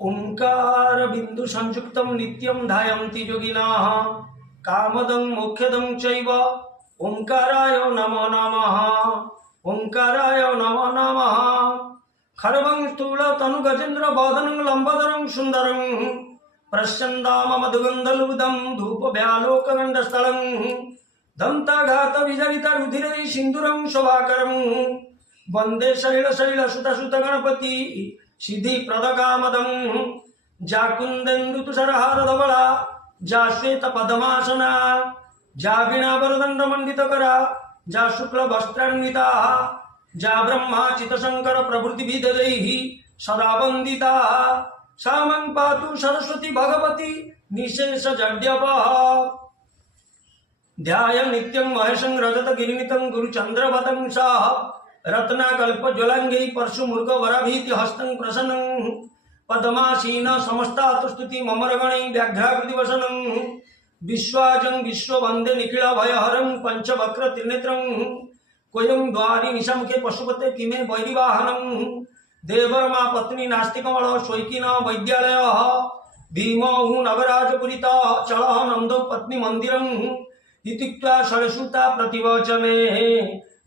ओंकार बिंदु संयुक्तम नित्यम ध्यायन्ति योगिनाः कामदं मोक्षदं चैव ओंकाराय नमो नमः। ओंकाराय नमो नमः। खरवं स्थूल तनु गजेन्द्र बदनं लंबोदरं सुंदरं प्रस्यन्दाम मधुगंधलुदं धूप व्यालोकगंधस्थलं दंताघात विजरित रुधिरे सिंदूरं शोभाकरं वंदे शैल शैल सुत सुत गणपति सिद्धि प्रदकामदं जाकुंदेन्दु तुषारहार धवला जा श्वेत पद्मासना जा वीणा वरदंड मंडितकरा जा शुक्ल वस्त्रान्विता जा ब्रह्मा चितशंकर प्रभृति विददैः सदा वंदिता सामं पातु सरस्वती भगवती निशेष जड्यपः ध्याय नित्यं महेशं रजत गिरिनितं गुरुचंद्रवदं सह रत्नाकल्प ज्वलंगै परशु मृग वराभीति हस्तं प्रसन्नं पद्मासीन समस्तातुस्तुति ममरगणै व्याघ्राकृति वसनं विश्वाजं विश्ववंदे निखिल भयहरं पंचवक्र त्रिनेत्रं कोयं द्वारी निशमुखे पशुपते किमे वैरिवाहनं देवरमा पत्नी नास्तिकमल शैकिन वैद्यालय भीमौ नवराजपुरीत चल नंदौ पत्नी मंदिरं इत्युक्त्वा षड्सूता प्रतिवचने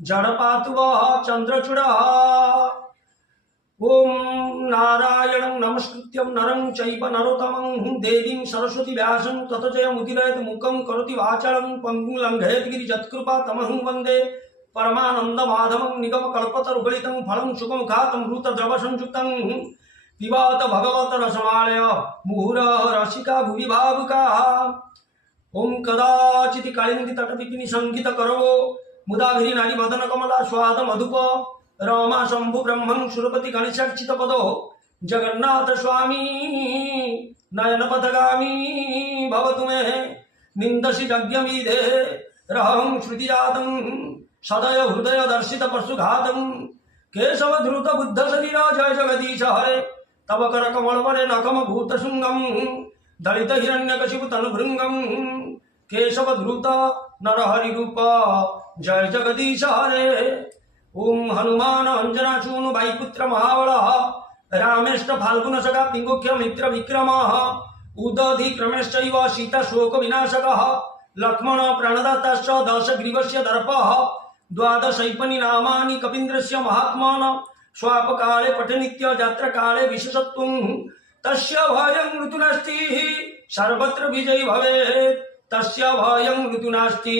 जड़पातुव चंद्रचूड़ ओम नारायणं नमस्कृत्यं नरं चैव नरोत्तमं देवीं सरस्वती व्यासं ततो जयमुदीरयेत् मुखं करोति वाचालं पङ्गुं लङ्घयेत् गिरिजत्कृपा तमहं वन्दे परमानंद माधवं निगम कल्पतरुगलितं फलं सुखमुखातं मृतद्रवसंयुक्तं पिबत भगवत रसमालय मुहुरः रसिका भुवि भावुकाः ओम कदाचित् कालिंदी तटविपिनि संगीत करो मुदाभिरी नारी मदन कमला स्वाद मधुप रमा शंभु ब्रह्मं सुरपति गणेशार्चित पदो जगन्नाथ स्वामी नयन पथगामी भवतु मे निंदसि यज्ञविधे रहं श्रुतिजातं सदय हृदय दर्शित पशुघातं केशव धृत बुद्ध शरीर जय जगदीश हरे तव कर कमल वरे नखम भूत शुंगम दलित हिरण्यकशिपु तनुभृंगम केशव धृत नरहरि रूप जय जगदीश हरे ओम हनुमान अंजनाचूनु वायुपुत्र महाबल रामेष्ट फाल्गुन सखा पिंगोख्य मित्र विक्रम उदधि क्रमेश्चैव सीता शोक विनाशक लक्ष्मण प्राणदाताश्च दशग्रीवस्य दर्पः द्वादशैपनि नामानि कपीन्द्रस्य महात्मन स्वापकाले पठनित्य जात्रकाले विशेषत्वं तस्य भयं ऋतु नास्ति सर्वत्र विजयी भवेत् तस्य भयं ऋतु नास्ति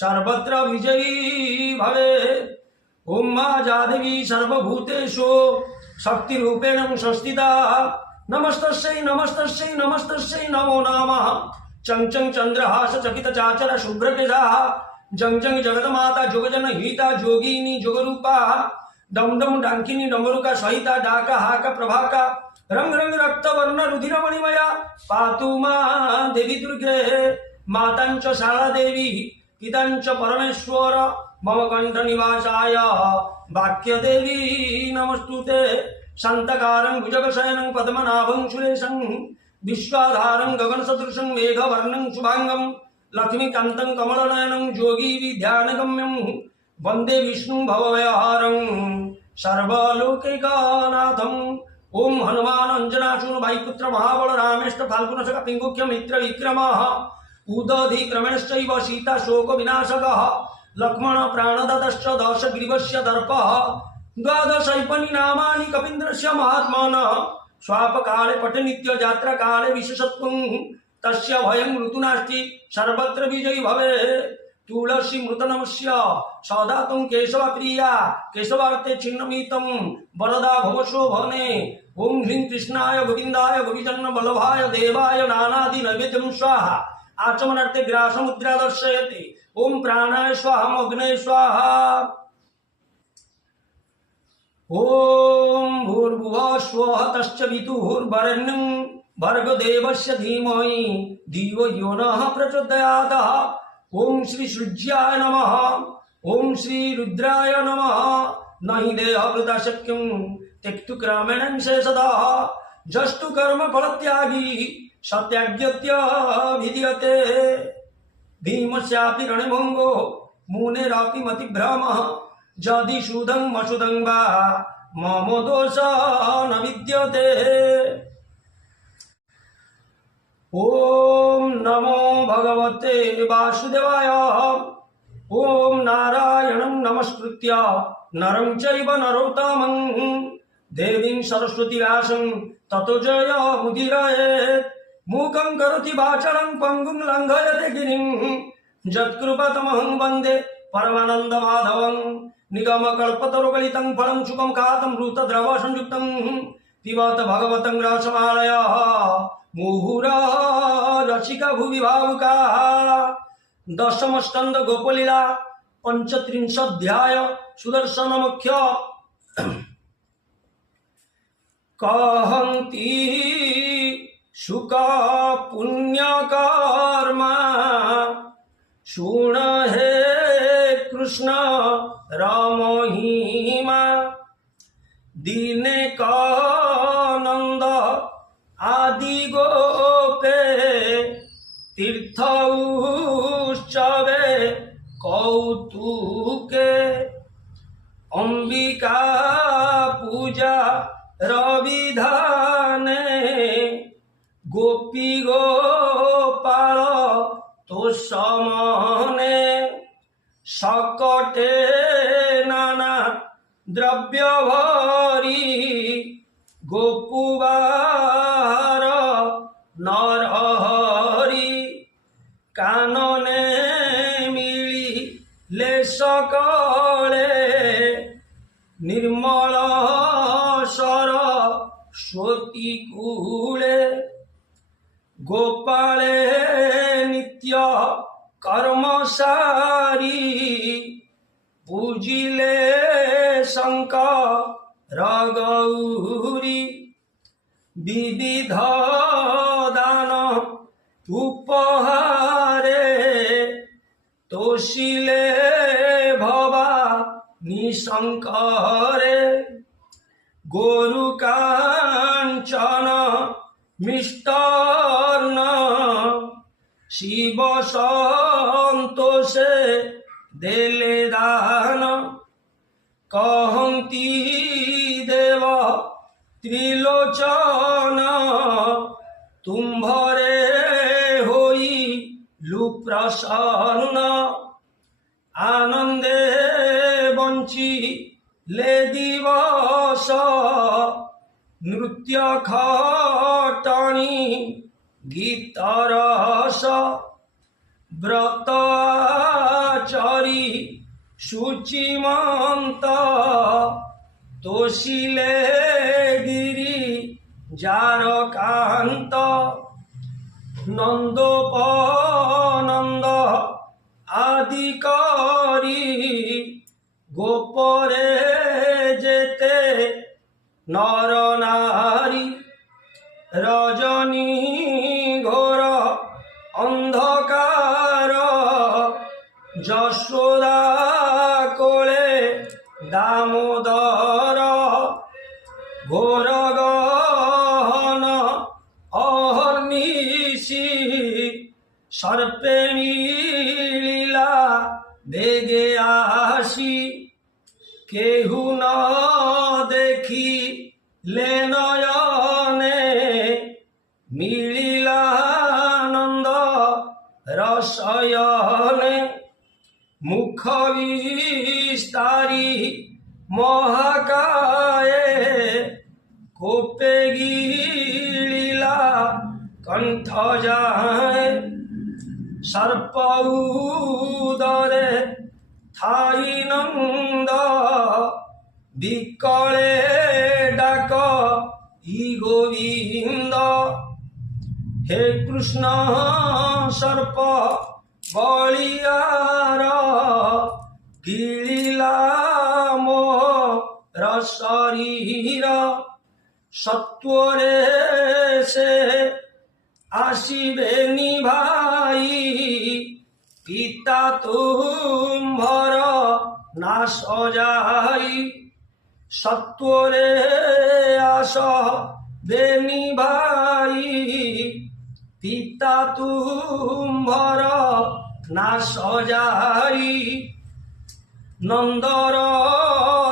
सर्वत्र विजयी भवेत् ओम मां जादेवी सर्वभूतेषु शक्तिरूपेण संस्थिता नमस्तस्यै नमस्तस्यै नमस्तस्यै नमो नमः चं चं चंद्रहास चकित चाचर शुभ्रकेशा जं जं जगन्माता जोगजन हिता जोगिनी जोगरूपा डम डम डांकिनी डमरुका सहिता डाका हाका प्रभाका रंग रंग रक्त वर्ण रुधिर मणिमया पातु मां देवी दुर्गे मातांच शाला देवी पितांच परमेश्वर मम कंठ निवासाय वाक्य देवी नमस्तुते शांतकारं भुजगशयनं पद्मनाभं सुरेशं विश्वाधारं गगनसदृशं मेघवर्णं शुभांगं लक्ष्मीकान्तं कमलनयनं योगी विद्यानगम्यं वंदे विष्णुं भवभयहारं सर्वलोकैकनाथं ओम हनुमान अंजनाचूनु वायुपुत्र महाबल रामेष्ट फाल्गुन सखा पिंगुख्य मित्र विक्रमः उदधि क्रमेश्चैव सीता शोक विनाशकः लक्ष्मण प्राणदातश्च दशग्रीवस्य दर्पः द्वादशैपनि नामानि कपीन्द्रस्य महात्मनः स्वापकाले पठनित्य जात्रकाले विशेषत्वं तस्य भयं ऋतु नास्ति सर्वत्र विजयी भवेत् तुलसी मृतनमस्य सदातं केशव प्रिया केशवार्थे छिन्नमितं वरदा भवशोभने ओम ह्रीं कृष्णाय गोविंदाय गोपीजन वल्लभाय देवाय नानादि नैवेद्यं स्वाहा आचमनार्थे ग्रासमुद्रा दर्शयति ओम प्राणाय स्वाहा अग्नये स्वाहा ओम भूर्भुवः स्वः तश्च वितुर्वरेण्यं भर्गदेवस्य धीमहि धियो यो नः प्रचोदयात् ओम श्री सूर्याय नमः ओम श्री रुद्राय नमः नहि देहवृता शक्यं त्यक्तु क्रमेण शेषतः जस्तु कर्म फलत्यागी सत्याज्ञत्य विद्यते भीमस्यापि रणभङ्गो मुनेरापि मतिभ्रमः यदि शुद्धं अशुद्धं वा मम दोष न विद्यते। ओम नमो भगवते वासुदेवाय। ओम नारायणं नमस्कृत्य नरं चैव नरोत्तमं देवीं सरस्वती व्यासं ततो जय मुदीरयेत्। मूकं करोति वाचालं पङ्गुं लङ्घयते गिरिं यत्कृपातमहं वन्दे परमानन्दमाधवं। निगमकल्पतरुगलितं फलं सुखं कातं मृतद्रवसंयुक्तं पिबत भगवतं रसमालयः मुहुरा रसिका भुवि भावुकाः। दशम स्कंद गोपलीला 35 सुदर्शन मुख्य। कहन्ति सुख पुण्य कर्मा सुन हे कृष्ण रमहिमा। दीने कानंद आदि गोपे तीर्थ उत्सवे कौतुके। अंबिका पूजा रविधाने गोपी गोपाल तो समने। सकटे नाना द्रव्य भरी गोपुबार नरहरि। कानने मिली ले सकले निर्मल सरस्वती कूले। गोपाले नित्य कर्मसारी पूजिले शंकर गौरी। विविध दान उपहारे तोषिले भवा निशंकरे। गोरु कांचन मिष्टान्न शिव संतोषे देले दान। कहन्ति देव त्रिलोचन तुम्भरे होई लुप्रसन्न। आनंदे बंची ले दिवस नृत्य खटणी गीत रस। व्रत आचरी शुचिमंत तोषिले गिरी जारकांत। नंदोपनंद आदि करी गोपरे जेते नर नारी। रजनी घोर अंधकार यशोदा कोले दामोदर। घोर गहन अहर्निशि सर्पे मिलिला बेगे आसी। केहू न देखी ले नयने मिलिला नंद रसयने। मुख विस्तारी महाकाये कोपे गिलिला कंठ जाए। सर्प उदरे थाई नंद विकले डाक ई गोविंद। हे कृष्ण सर्प बलियार गिलिला मोर शरीर। सत्वरे से आसिबे निभाई पिता तुम्भर नाश जाई। सत्वरे आस बेनी भाई पिता तुम्भर नाश जाई। नंदर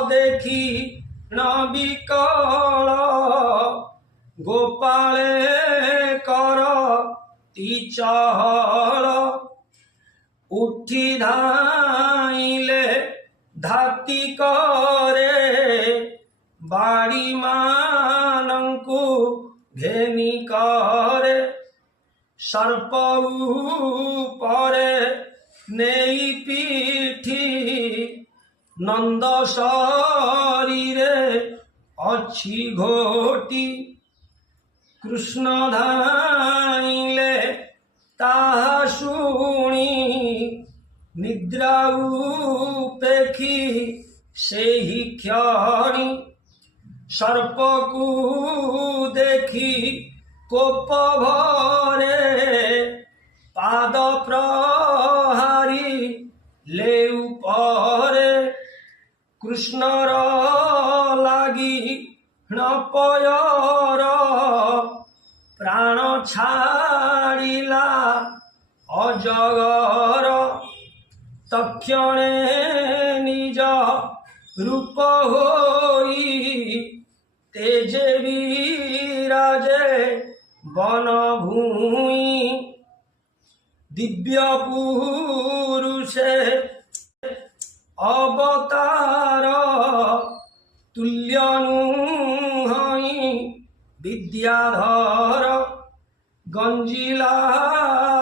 देखी न विकल गोपाले कर অতি চহল উঠি ধাইলে ধাতি করে বাড়ি মানଙ୍କୁ ঘেনি করে সর্প উপরে নেই পিঠি নন্দ শরীরে অছি ঘটি কৃষ্ণ ধাইলে তাহা শুনি নিদ্রা উপেক্ষি ସେହି କ୍ଷଣି সর্পকু দেখি কোপ ভরে পাদ প্রহারি লেউ পরে কৃষ্ণর লাগি hnপয়র প্রাণ ছাড়িলা অজগর তক্ষণে নিজ রূপ হই তেজে বিরাজে বনভূমি দিব্য পুরুষে অবতার তুল্য নুহই বিদ্যাধর গঞ্জিলা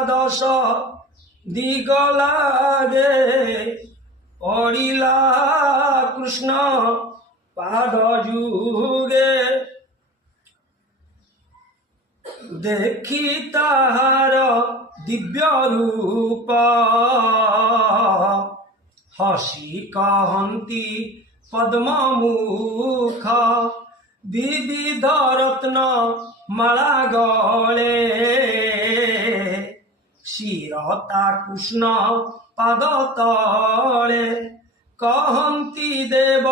দশ দিগ লাগে পড়িলা কৃষ্ণ পাদ যুগে দেখি তাহার দিব্য রূপ হসি কহন্তি পদ্ম মুখ বিবিধ রত্ন মালা গলে শিরতা কৃষ্ণ পাদ তলে কহন্তি দেব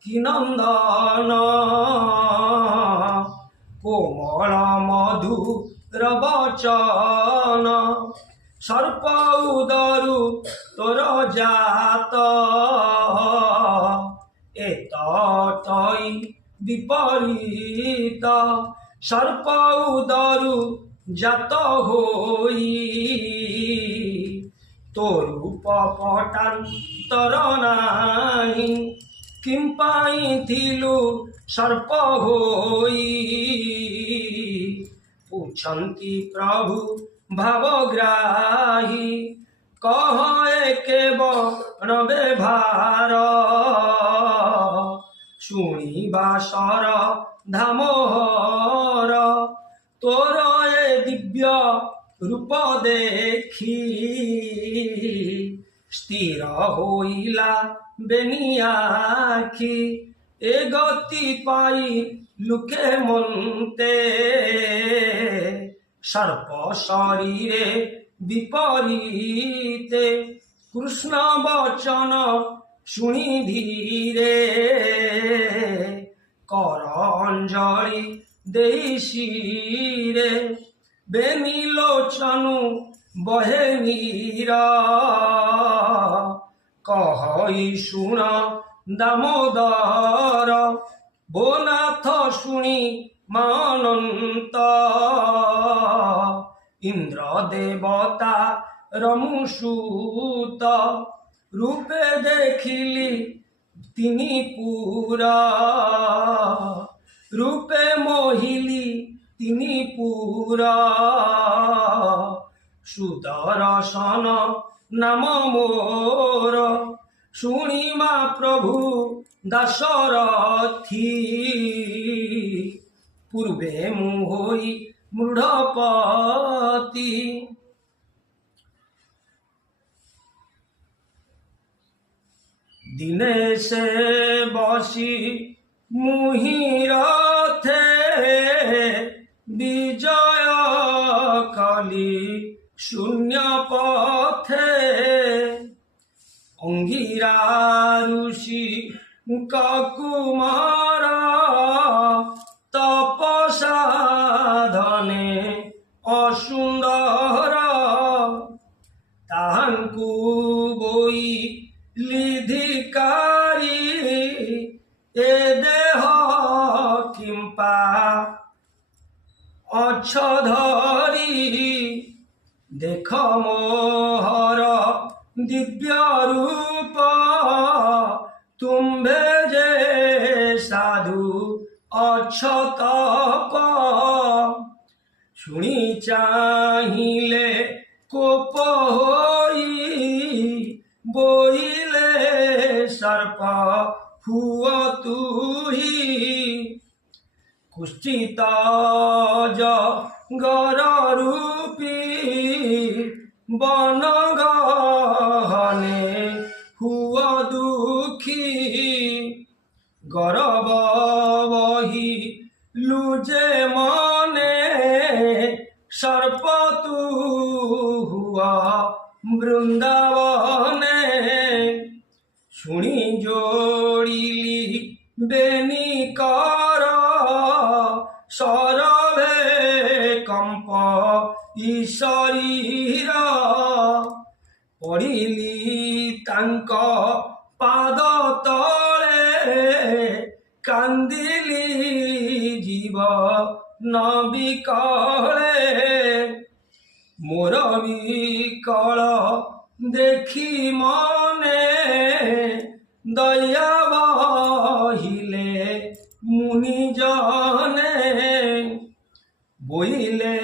কি নন্দন কোমল মধুর বচন সর্প উদরু তোর জাত এতই বিপরীত সর্প উদরু জাত হই তোরূপ পটান্তর নাই কিম পাইଥିଲୁ সর্প হই পুছন্তি প্রভু ভাবগ্রাহী কহ কেবল ব্যবহার শুনিবা সর ধামোহর তোর এ দিব্য রূপ দেখি স্থির হইলা বেনিয়াখি এ গতি পাই লুকে মন্তে সর্প শরীরে বিপরীতে কৃষ্ণ বচন শুনি ধীরে কর অঞ্জলি দেই শিরে বেনি লোচনু বহে নীর কহই শুণ দামোদর বোনাথ শুনি মানন্ত ইন্দ্র দেবতা রমুসূত রূপে দেখিলি তিনি পুরা রূপে মোহিলি তিনি পুরা সুদর্শন নাম মোর শুনিমা প্রভু দাশরথী পূর্বে মু হই মূঢ়পতি দিনে সে বসি মুহি রথে বিজয় কলি শূন্য পথে অঙ্গিরা ঋষি কুমার তপসাধনে অসুন্দর তাহাଙ୍କୁ বই লিধিকারি এ দেহ কিম্পা ଅଛ ଧରି ଦେଖ ମୋହର ଦିବ୍ୟ ରୂପ ତୁମ୍ଭେ ଯେ ସାଧୁ ଅଛ ତପ ଶୁଣି ଚାହିଁଲେ କୋପ ହୋଇ ବୋଇଲେ ସର୍ପ ହୁଅ ତୁହି କୁଷ୍ଠିତ ଜଗର ରୂପୀ ବନ ଗହନେ ହୁଅ ଦୁଃଖୀ ଗରବ ବହି লুজে মনে সর্প তু হুয়া বৃন্দাবনে শুনি যোড়িলি বেনি কর সরবে কম্প ঈশ্বরীর পড়িলি তাঙ্ক পাদ তলে কান্দিলি জীব নবিকলে মোর বিকল দেখি মনে দয়া বহিলে মুনি জনে বইলে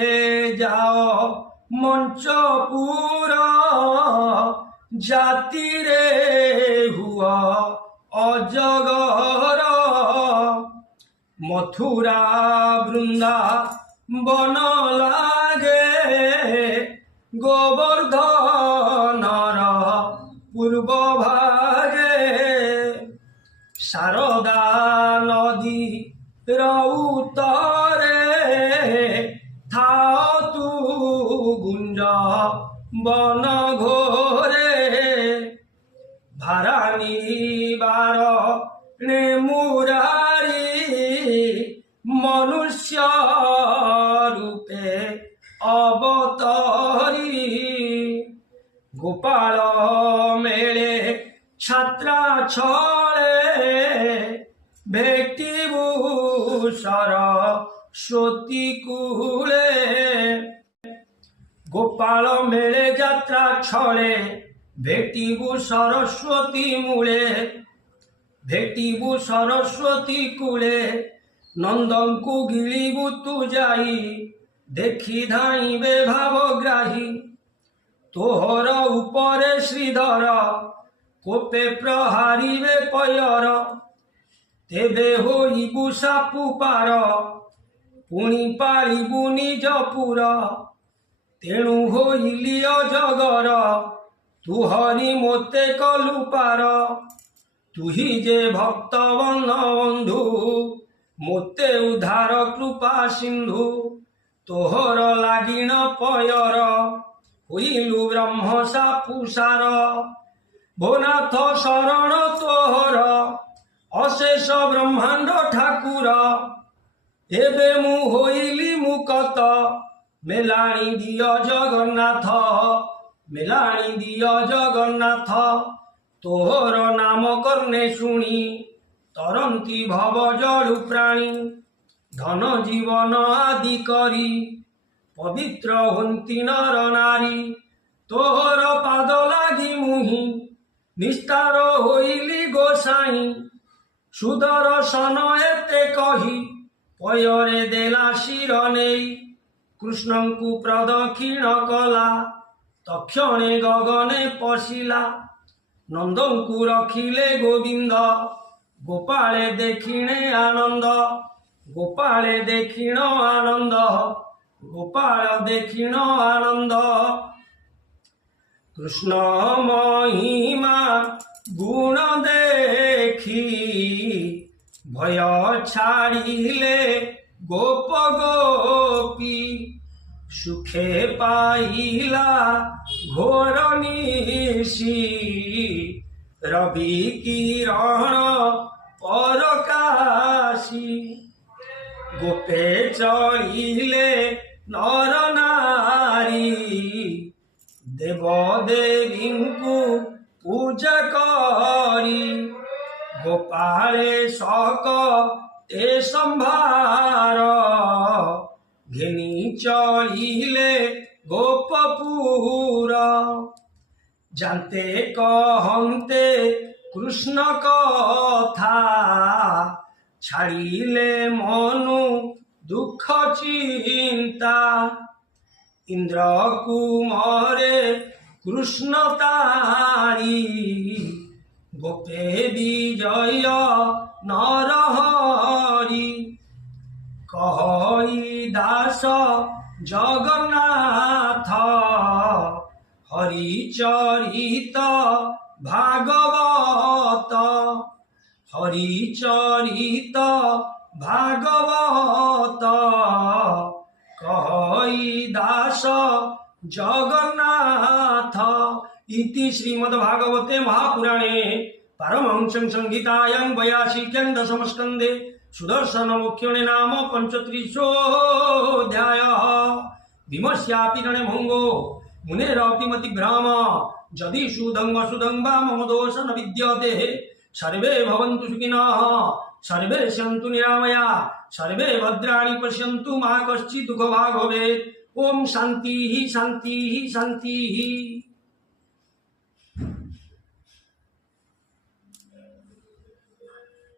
যাও মঞ্চপুর জাতিরে হুয়া অজগর মথুরা বৃন্দা বন লাগে গোবর্ধনর পূর্ব ভাগে শারদা নদী উত্তরে থাও তু গুঞ্জ বন ঘোরে ভারানি বার মুরারি মনুষ্য রূপে অবতরি গোপাল মেলে ছাত্রা ছলে ভেটিবু সরস্বতী কূলে গোপাল মেলে যাত্রা ছলে ভেটিবু সরস্বতী মূলে ভেটিবু সরস্বতী কূলে নন্দঙ্কু গিলিবু তু যাই দেখি ধাইবে ভাবগ্রাহী তোহর উপরে শ্রীধর কোপে প্রহারিবে পয়র তেবে হইবু সাপু পার পুଣି পারিবু নিজ পুর তেণু হইলি অজগর তু হরি মোতে কলু পার তুহি যে ভক্ত বন্ধু মোতে উদ্ধার কৃপা সিন্ধু তোহর লাগিণ পয়র হইলু ব্রহ্ম সাপুসার ভোনাথ শরণ তোহর অশেষ ব্রহ্মাণ্ড ঠাকুর এবে মু হইলি মুকত মেলাଣି দিয় জগন্নাথ মেলাଣି দিয় জগন্নাথ তোহর নাম কর্ণে শুনি তরন্তি ভব জড়ু প্রাণী ধন জীবন আদি করি পবিত্র হন্তি নর নারী তোহর পাদ লাগি মুহি নিস্তার হইলি গোসাই সুদর্শন এতে কহি পয়রে দেলা শির নেই কৃষ্ণଙ୍କୁ প্রদক্ষিণ কলা তক্ষণে গগনে পশিলা নন্দଙ୍କୁ রখিলে গোবিন্দ গোপালে দেখিণে আনন্দ গোপালে দেখিণ আনন্দ গোপাল দেখিণ আনন্দ কৃষ্ণ মহিমা গুণ দেখি ভয় ছাড়িলে গোপ গোপী সুখে পাইলা ঘোর নিশি রবি কিরণ পরকাশী গোপে চলিলে নর নারী দেব দেবীଙ୍କୁ পূজা করি গোপালে শক তে সম্ভার ঘেনি চলিলে গোপপুর জানতে কহন্তে কৃষ্ণ কথা ছাড়িলে মনু দুঃখ চিন্তা ইন্দ্র কুমরে কৃষ্ণ তারি গোপে বিজয় নরহরি কহই দাস জগন্নাথ হরিচরিত ভাগবত হরিচরিত ভাগবত কহই দাস জগন্নাথ ইতি শ্রীমদ্ভাগবতে মহাপুরাণে পারমহংসং সংহিতায়াং 82 দশম স্কন্ধে সুদর্শন মুখ্যणे নাম 35 ভীমস্যাপি রণে ভঙ্গো মুনেরপি মতিভ্রম যদি সুদঙ্গ সুদঙ্গা মম দোষ ন বিদ্যতে সর্বে ভবন্তু সুখিনঃ সর্বে সন্তু নিরাময়া সর্বে ভদ্রাণি পশ্যন্তু মা কশ্চিৎ দুঃখভাগ্ ভবেৎ ওম শান্তি শান্তি শান্তি।